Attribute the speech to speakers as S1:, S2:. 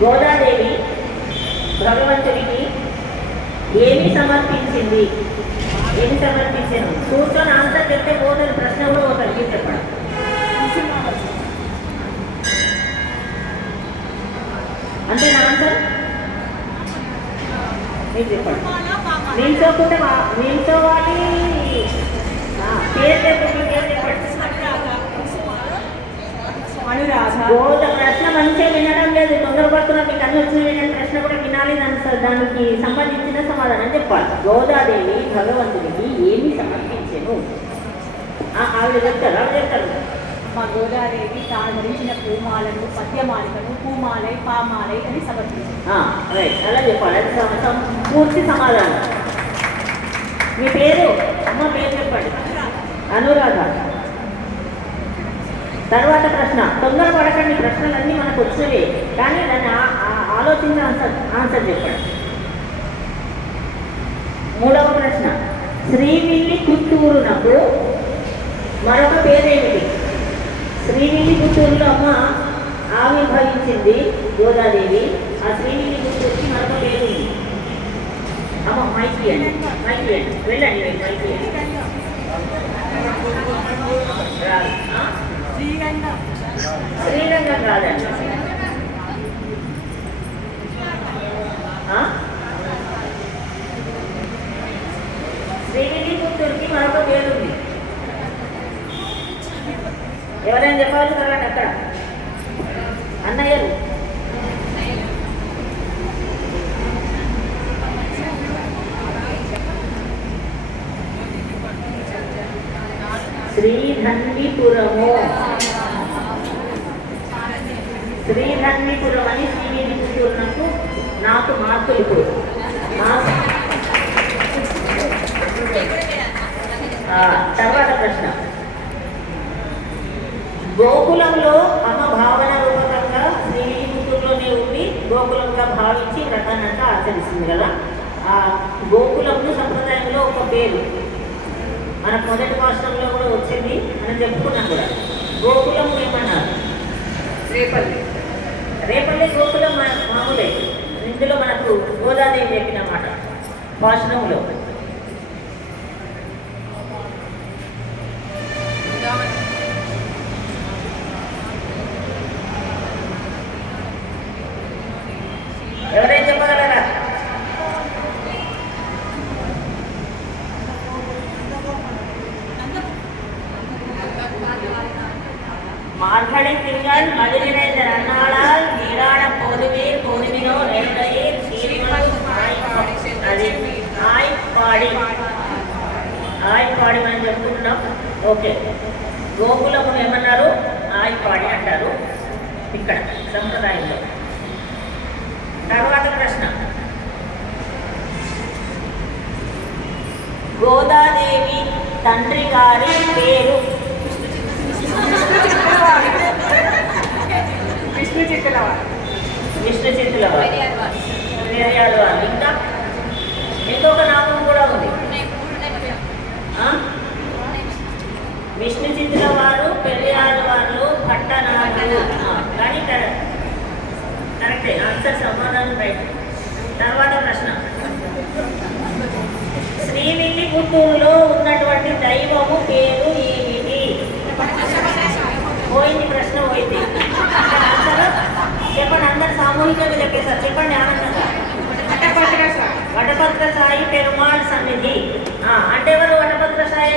S1: గోదాదేవి భగవంతుడికి ఏమి సమర్పించింది? ఏమి సమర్పించాను కూర్చొని ఆన్సర్ చెప్తే పోతుంది ప్రశ్న కూడా మీరు చెప్పండి. అంటే నా ఆన్సర్? మీరు చెప్పండి. నిల్చోకుంటే నిల్చోవాలి ఆ, పేరు చెప్పండి పేరు చెప్పండి
S2: అనురాధ
S1: రోజు ప్రశ్న మంచిగా వినడం లేదు తొందరపడుతున్నా మీకు అన్ని వచ్చిన ప్రశ్న కూడా వినాలి దాని దానికి సంబంధించిన సమాధానం చెప్పాలి. గోదాదేవి భగవంతుడికి ఏమి సమర్పించెను? ఆ, ఆవిడ చెప్తారు? ఆవిడ చెప్తారు?
S2: మా గోదాదేవి తాను ధరించిన పూమాలను పద్యమాలికను పూమాలై పామాలై అని
S1: రైట్ అలా చెప్పాలి. అది పూర్తి సమాధానం. మీ పేరు? అమ్మ పేరు చెప్పండి. అనురాధ. తర్వాత ప్రశ్న. తొందరపడకండి. ప్రశ్నలన్నీ మనకు వచ్చినవే కానీ దాన్ని ఆలోచించి ఆన్సర్ ఆన్సర్ చెప్పండి. మూడవ ప్రశ్న. శ్రీవిల్లి పుత్తూరునకు మరొక పేరేమిటి? శ్రీవిల్లి పుత్తూరులో అమ్మ ఆవిర్భవించింది గోదాదేవి. ఆ శ్రీవిల్లి పుత్తూరుకి మరొక పేరు ఉంది అమ్మ మైకి అండి మైకి అండి వెళ్ళండి వెళ్ళి మైకి? శ్రీరంగం. కాదండి ఆ? శ్రీవిల్లి పుత్తూరుకి మరొక పేరు ఉంది ఎవరైనా చెప్పాలి తర్వాత అక్కడ? అన్నయ్యలు. శ్రీధన్విపురము. శ్రీధన్విపురం అని శ్రీనిధి పుత్తూరునకు నాకు మార్కులు ఇప్పుడు. మా- తర్వాత ప్రశ్న. గోకులంలో అమ్మ భావన రూపకంగా శ్రీనిధి పుత్తూరులోనే ఉండి గోకులంగా భావించి అంతా ఆచరిస్తుంది కదా. ఆ గోకులంలో సంప్రదాయంలో ఒక పేరు. మనకు మొదటి మాస్టర్లో కూడా వచ్చింది. మనం చెప్పుకున్నాం కూడా. గోకులం ఏమన్నారు? రేపల్లి. రేపల్లి గోకులం మన మామూలే. ఇందులో మనకు గోదాదేవి చెప్పిన మాట. భాషణంలో ఎవరైనా చెప్పగలరా மார்கழி திங்கள் மதுநிறைந்த நன்னாளால் நீராட போதுவே போதுமினோ நேர்கையே சீர்மலை అది ఆయిపాడి ఆయిపాడి మనం చెప్పుకుంటున్నాం ఓకే గోకులము ఏమన్నారు ఆయిపాడి అంటారు ఇక్కడ సంప్రదాయంలో తర్వాత ప్రశ్న గోదాదేవి తండ్రి గారి పేరు
S2: విష్ణు చిత్రవాడు
S1: విష్ణు చేతుల వారు. మిరియాల వారు. ఇంకా? ఇంకొక నామం కూడా ఉంది. విష్ణు చిత్తుల వారు పెళ్ళియాల వారు పట్టణాలు. కానీ కరెక్ట్. కరెక్టే. ఆన్సర్ సమాధానం బయట తర్వాత ఇంట్లో చెప్పేశారు చెప్పండి ఆనందంగా వటపత్ర సాయి పెరుమాళ్ సన్నిధి. అంటే ఎవరు వటపత్ర సాయి?